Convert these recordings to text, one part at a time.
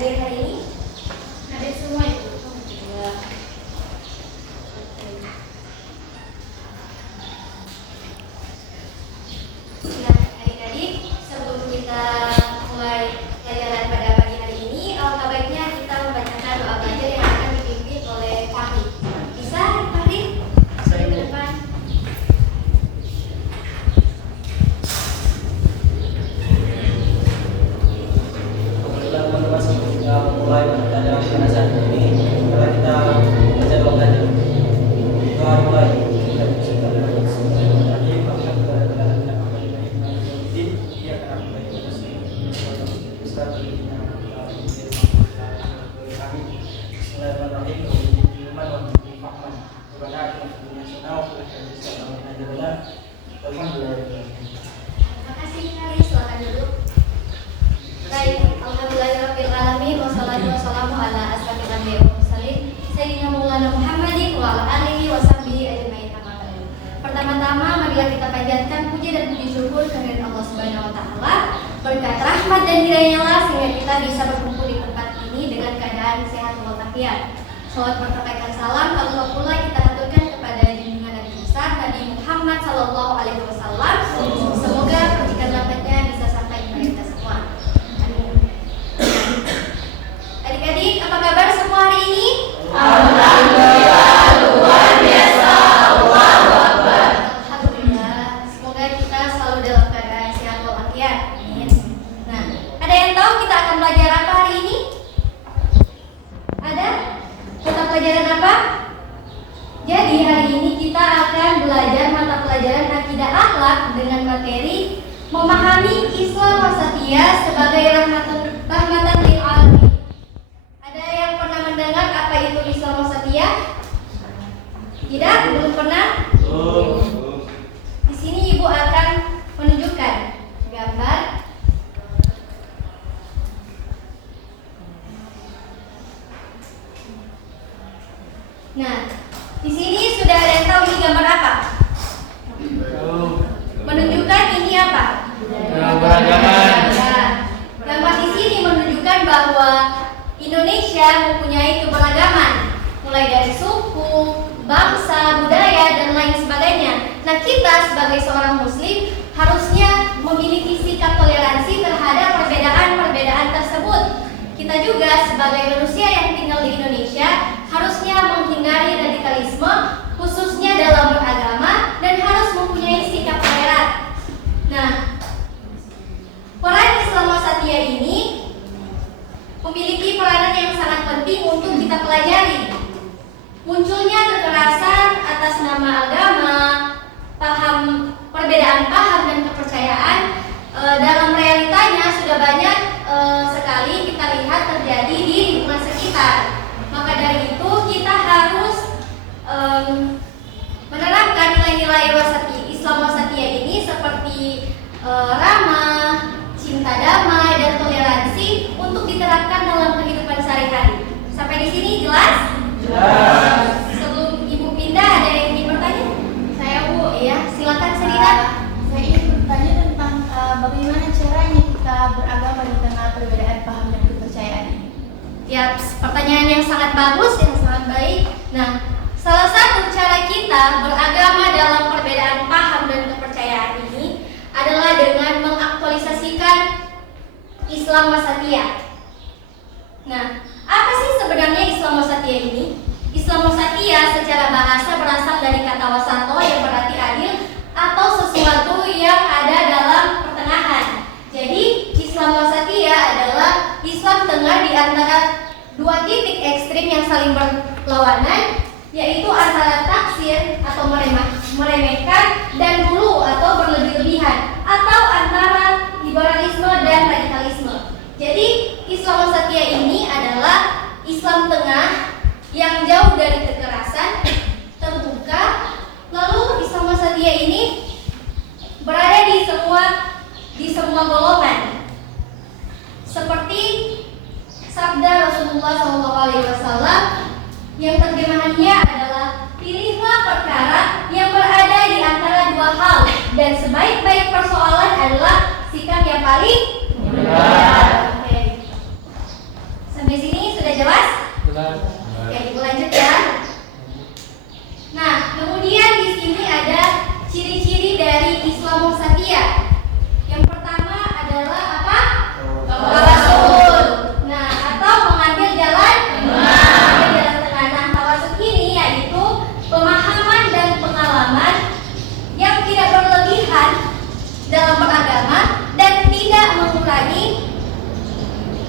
hadir hari ini? Hadir semua Ibu. Ya. Nah, adik-adik, sebelum kita mulai pelajaran pada pagi hari ini, alangkah baiknya kita membacakan doa belajar yang akan dipimpin oleh Fahri. Bisa, Fahri? Saya ke depan. Alhamdulillah teman-teman, sebelum kita mulai pelajaran pada saat ini, mari kita baca doa belajar. Doa mulai. Kita bersyukur kepada Allah Subhanahu wa taala. Terima kasih Fahri, silakan duduk. Baik, alhamdulillahirabbil alamin wassalatu wassalamu ala asrofil anbiya'i wal mursalin sayyidina Maulana Muhammadin wa ala alihi washabbihi ajmain amma ba'du. Pertama-tama marilah kita panjatkan puji dan puji syukur kehadirat Allah Subhanahu wa taala. Berkat rahmat dan hidayahnya lah sehingga kita bisa berkumpul di tempat ini dengan keadaan sehat walafiat. Salawat berkaitan salam kalau pula kita aturkan kepada junjungan Nabi besar Nabi Muhammad sallallahu alaihi wasallam. Semoga percikan rahmatnya bisa sampai kepada kita semua. Adik-adik, apa kabar semua hari ini? Alhamdulillah, luar biasa. Allahu Akbar. Alhamdulillah, semoga kita selalu dalam keadaan sehat walafiat. Amin. Nah, ada yang tahu kita akan belajar apa hari ini? Ada? Mata pelajaran apa? Jadi hari ini kita akan belajar mata pelajaran akidah akhlak dengan materi memahami Islam wasatiyah sebagai rahmatan lil alamin. Ada yang pernah mendengar apa itu Islam wasatiyah? Tidak? Belum pernah? Di sini Ibu akan menunjukkan gambar. Nah, di sini sudah ada yang tahu ini gambar apa? Menunjukkan ini apa? Keberagaman. Ya. Gambar di sini menunjukkan bahwa Indonesia mempunyai keberagaman, mulai dari suku, bangsa, budaya, dan lain sebagainya. Nah, kita sebagai seorang muslim harusnya memiliki sikap toleransi terhadap perbedaan-perbedaan tersebut. Kita juga sebagai manusia yang tinggal di Indonesia harusnya menghindari radikalisme, khususnya dalam beragama, dan harus mempunyai sikap toleran. Nah, peran Islam wasatiyah ini memiliki peranan yang sangat penting untuk kita pelajari. Munculnya kekerasan atas nama agama, perbedaan paham dan kepercayaan dalam realitanya sudah banyak sekali kita lihat terjadi di lingkungan sekitar. Maka dari itu kita harus menerapkan nilai-nilai Islam wasatiyah ini seperti ramah, cinta damai, dan toleransi untuk diterapkan dalam kehidupan sehari-hari. Sampai di sini jelas? Jelas. Sebelum Ibu pindah, ada yang ingin bertanya? Saya Bu, ya silakan Serina. Saya ingin bertanya tentang bagaimana caranya kita beragama di tengah perbedaan paham dan kepercayaan ini. Ya, pertanyaan yang sangat bagus, yang sangat baik. Nah, salah satu cara kita beragama dalam perbedaan paham dan kepercayaan ini adalah dengan mengaktualisasikan Islam wasatiyah. Nah, apa sih sebenarnya Islam wasatiyah ini? Islam wasatiyah secara bahasa berasal dari kata wasato yang berarti adil atau sesuatu yang ada dalam pertengahan. Jadi, Islam wasatiyah adalah Islam tengah di antara dua titik ekstrim yang saling berlawanan, yaitu antara taksir atau meremehkan dan hulu atau berlebih-lebihan, atau antara liberalisme dan radikalisme. Jadi Islam wasatiyah ini adalah Islam tengah yang jauh dari kekerasan, terbuka. Lalu Islam wasatiyah ini berada di semua golongan. Seperti sabda Rasulullah SAW yang terjemahannya adalah pilihlah perkara yang berada di antara dua hal, dan sebaik-baik persoalan adalah sikap yang paling benar.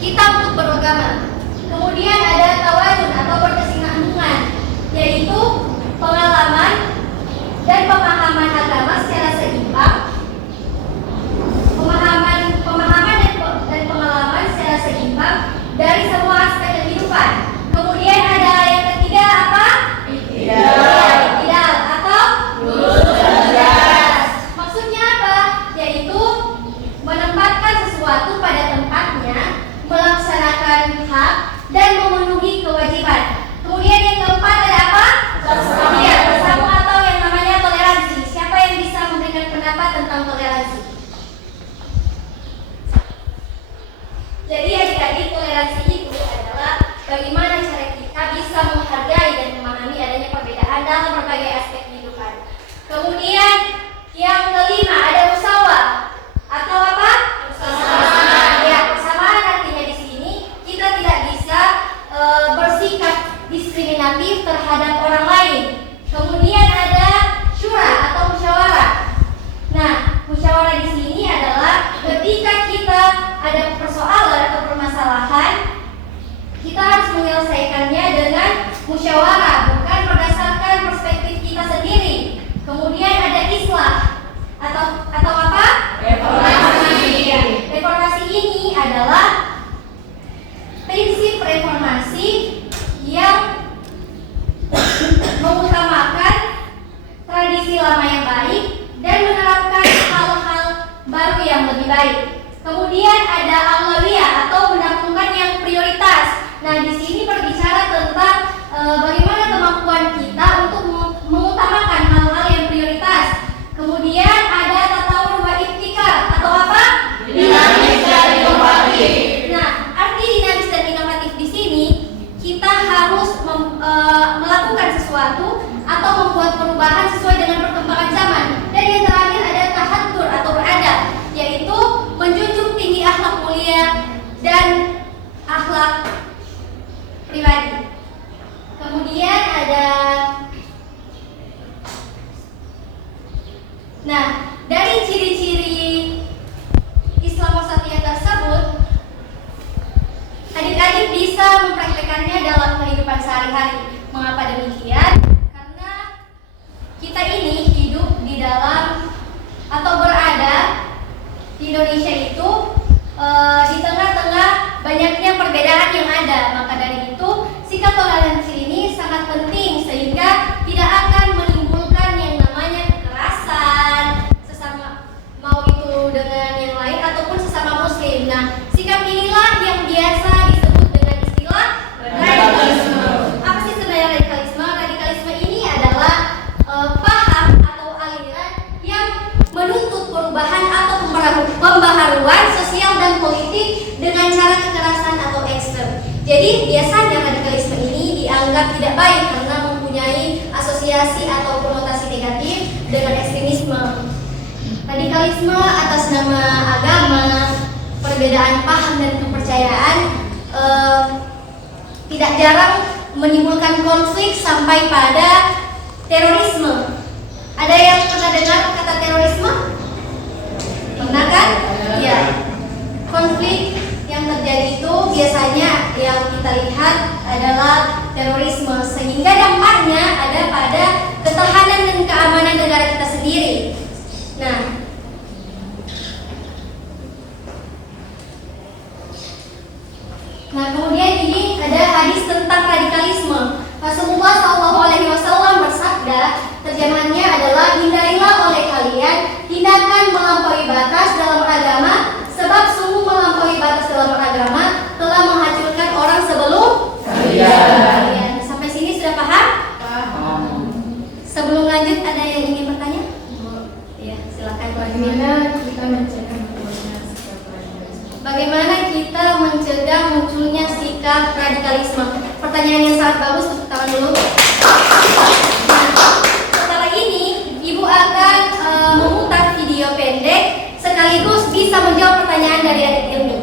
kita untuk beragama. Kemudian ada tawadun atau berkesinambungan, yaitu pengalaman dan pemahaman agama secara seimbang, pemahaman dan pengalaman secara seimbang dari semua aspek kehidupan. Kemudian ada yang ketiga apa? Iktidal atau lurus dan jelas. Maksudnya apa? Yaitu menempatkan sesuatu pada tempatnya, melaksanakan hak dan memenuhi kewajiban. Kemudian yang keempat ada apa? Iya, bersama atau yang namanya toleransi. Siapa yang bisa memberikan pendapat tentang toleransi? Jadi adik-adik, toleransi itu adalah bagaimana cara kita bisa menghargai dan memahami adanya perbedaan dalam berbagai aspek kehidupan. Kemudian yang kelima ada musyawarah atau apa? Persamaan. Ya, persamaan artinya di sini kita tidak bisa bersikap diskriminatif terhadap orang lain. Kemudian ada syura atau musyawarah. Nah, musyawarah di sini adalah ketika kita ada persoalan atau permasalahan, kita harus menyelesaikannya dengan musyawarah, bukan berdasarkan perspektif kita sendiri. Kemudian ada islah atau apa? Reformasi. Ya, reformasi ini adalah prinsip reformasi yang mengutamakan tradisi lama yang baik dan menerapkan hal-hal baru yang lebih baik. Kemudian ada aulawiyah atau mendahulukan yang prioritas. Nah, di sini berbicara tentang bagaimana kemampuan kita untuk mengutamakan hal-hal yang prioritas. Kemudian ada tatawur wa ibtikar atau apa? Dinamis dan inovatif. Nah, arti dinamis dan inovatif di sini kita harus melakukan sesuatu atau membuat perubahan sesuai dengan perkembangan zaman. Dan yang terakhir ada tahatur atau beradab, yaitu menjunjung tinggi akhlak mulia dan akhlak pribadi. Kemudian ada, nah, dari ciri-ciri Islam wasatiyah tersebut, adik-adik bisa mempraktekannya dalam kehidupan sehari-hari. Mengapa demikian? Karena kita ini hidup di dalam atau berada di Indonesia itu di tengah-tengah banyaknya perbedaan yang ada. Maka dari itu sikap toleransi ini sangat penting sehingga tidak akan menimbulkan yang namanya kekerasan sesama, mau itu dengan yang lain ataupun sesama muslim. Nah, sikap inilah yang biasa disebut dengan istilah radikalisme. Apa sih sebenarnya radikalisme? Radikalisme ini adalah paham atau aliran yang menuntut perubahan atau pembaharuan sosial dan politik dengan cara kekerasan atau ekstrem. Jadi biasanya radikalisme ini dianggap tidak baik karena mempunyai asosiasi atau konotasi negatif dengan ekstremisme. Radikalisme atas nama agama, perbedaan paham dan kepercayaan tidak jarang menimbulkan konflik sampai pada terorisme. Ada yang pernah dengar kata terorisme? Pernah kan? Ya. Konflik yang terjadi itu biasanya yang kita lihat adalah terorisme, sehingga dampaknya ada pada ketahanan dan keamanan negara kita sendiri. Nah, kemudian ini ada hadis tentang radikalisme. Rasulullah SAW bersabda, terjemahannya adalah hindarilah oleh kalian tindakan melampaui batas dalam agama, sebab sungguh melampaui batas dalam agama telah menghancurkan orang sebelum kalian. Sampai sini sudah paham? Paham. Sebelum lanjut ada yang ingin bertanya? Iya, silakan. Bagaimana kita mencegah munculnya sikap radikalisme? Pertanyaan yang sangat bagus, tepuk tangan dulu. Setelah ini, Ibu akan memutar video pendek sekaligus bisa menjawab pertanyaan dari adik ilmu.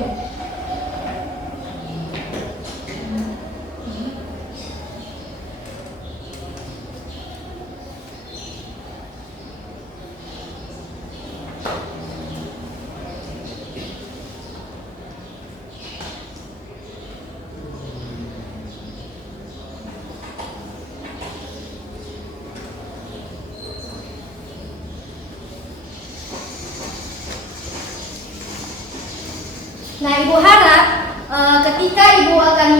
Nah, Ibu harap ketika Ibu akan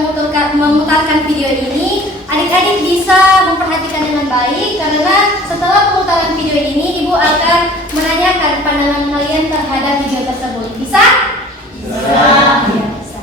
memutarkan video ini, adik-adik bisa memperhatikan dengan baik karena setelah pemutaran video ini, Ibu akan menanyakan pandangan kalian terhadap video tersebut. Bisa? Bisa. Ya, bisa.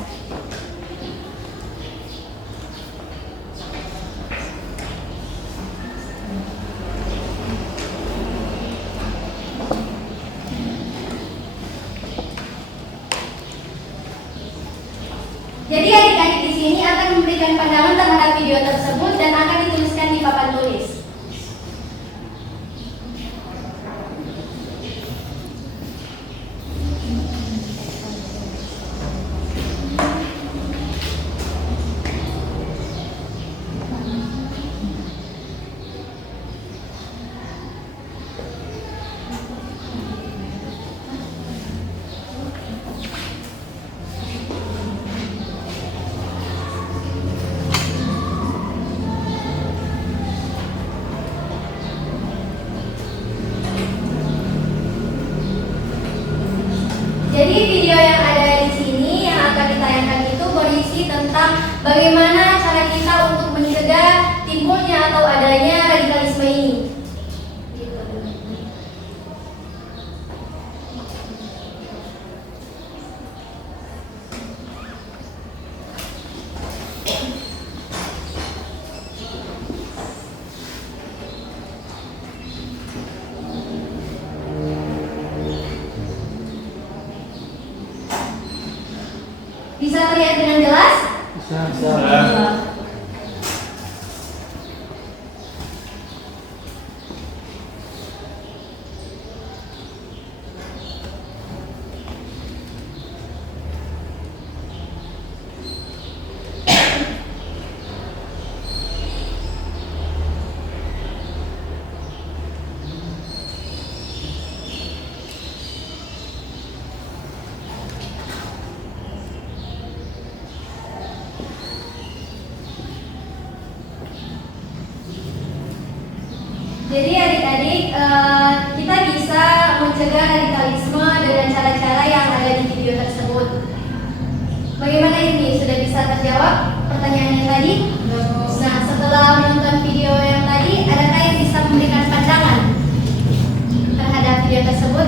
Jadi adik-adik di sini akan memberikan pandangan terhadap video tersebut dan akan dituliskan di papan tulis. Jadi video yang ada di sini yang akan ditayangkan itu berisi tentang bagaimana cara kita untuk mencegah timbulnya atau adanya radikalisme ini. Gitu. Bisa terlihat dengan jelas? Bisa. Jadi adik-adik, kita bisa mencegah radikalisme dengan cara-cara yang ada di video tersebut. Bagaimana ini? Sudah bisa terjawab pertanyaannya tadi? Nah, setelah menonton video yang tadi, adakah yang bisa memberikan pandangan terhadap video tersebut?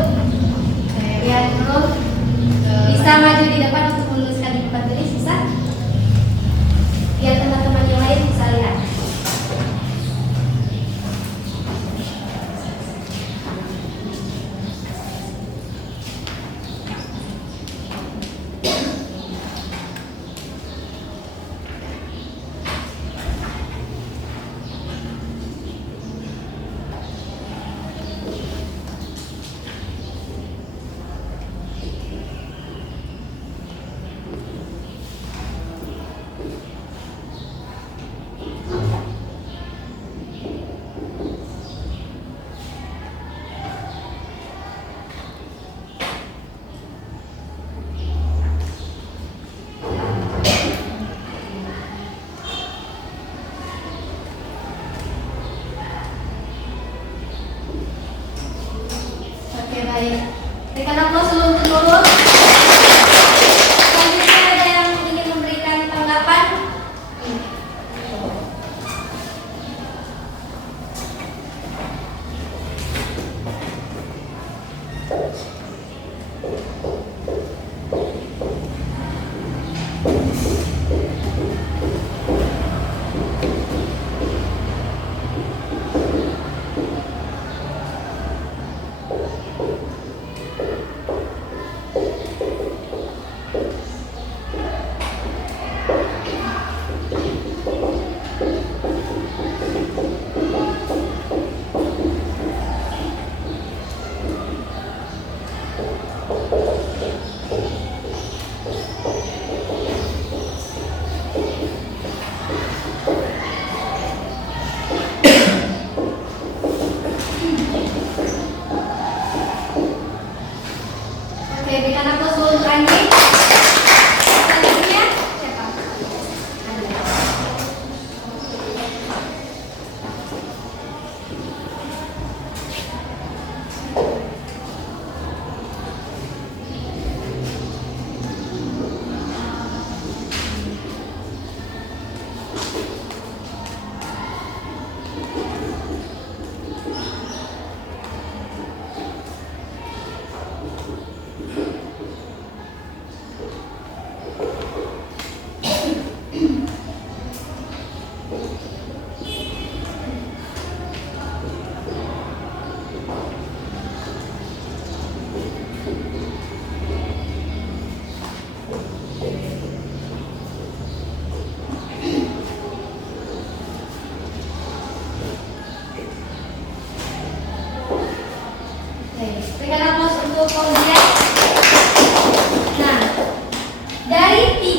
Lihat dulu. Bisa maju di depan untuk menuliskan di papan tulis, bisa? Biar teman-teman yang lain bisa lihat.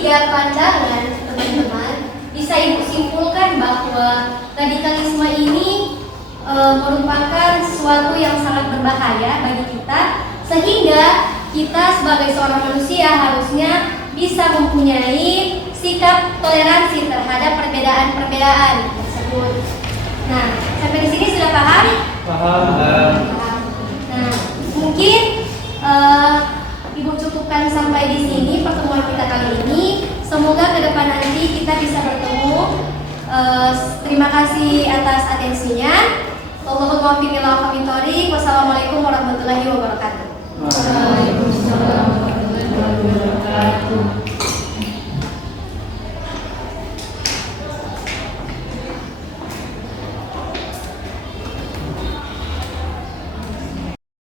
tiga pandangan, teman-teman, bisa Ibu simpulkan bahwa radikalisme ini merupakan sesuatu yang sangat berbahaya bagi kita, sehingga kita sebagai seorang manusia harusnya bisa mempunyai sikap toleransi terhadap perbedaan-perbedaan tersebut. Nah, sampai di sini sudah paham? Paham. Paham. Nah, mungkin Ibu cukupkan sampai di sini pertemuan kita kali ini. Semoga ke depan nanti kita bisa bertemu. Terima kasih atas atensinya. Wassalamualaikum warahmatullahi wabarakatuh. Waalaikumsalam.